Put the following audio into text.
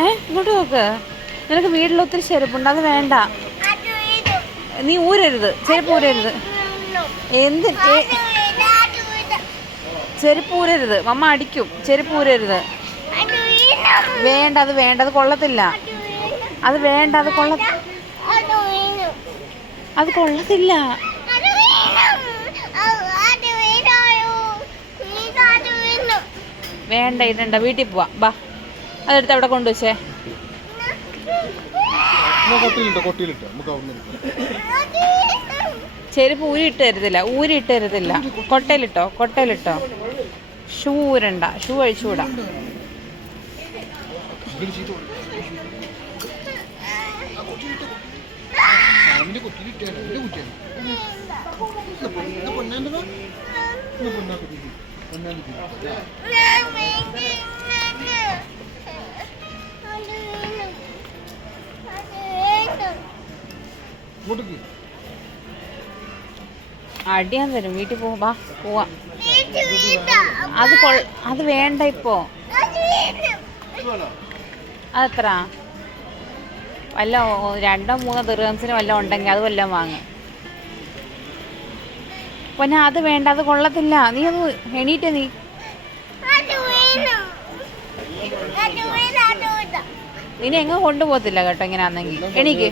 ഇങ്ങോട്ട് നോക്ക്. നിനക്ക് വീട്ടിൽ ഒത്തിരി ചെരുപ്പുണ്ട്, അത് വേണ്ട. നീ ഊരരുത്, ചെരുപ്പ് ഊരരുത്. എന്ത് ചെരുപ്പ് ഊരരുത്, മമ്മ അടിക്കും. ചെരുപ്പ് ഊരരുത്. വേണ്ട, അത് വേണ്ട, അത് കൊള്ളത്തില്ല. അത് വേണ്ട, അത് കൊള്ളത്തില്ല. വേണ്ട, ഇടണ്ട. വീട്ടിൽ പോവാ, ബാ. അതെടുത്ത് അവിടെ കൊണ്ടുവച്ചേ. ചെരുപ്പ് ഊരിയിട്ട് തരത്തില്ല. കൊട്ടയിലിട്ടോ. Shoe ഊരണ്ട, shoe അഴിച്ചുകൂടാ. അടിയാൻ തരും. വീട്ടിൽ പോവാ, പോവാം. അത് വേണ്ട ഇപ്പോ. അതെത്ര? വല്ല 2-3 ദിർഹംസിന് വല്ലതും ഉണ്ടെങ്കിൽ അത് വല്ലതും വാങ്ങും. പിന്നെ അത് വേണ്ട, അത് കൊള്ളത്തില്ല. നീ അത് എണീറ്റ്. നീ എങ്ങും കൊണ്ടുപോകത്തില്ല കേട്ടോ. ഇങ്ങനെ ആണെങ്കിൽ എണീക്ക്.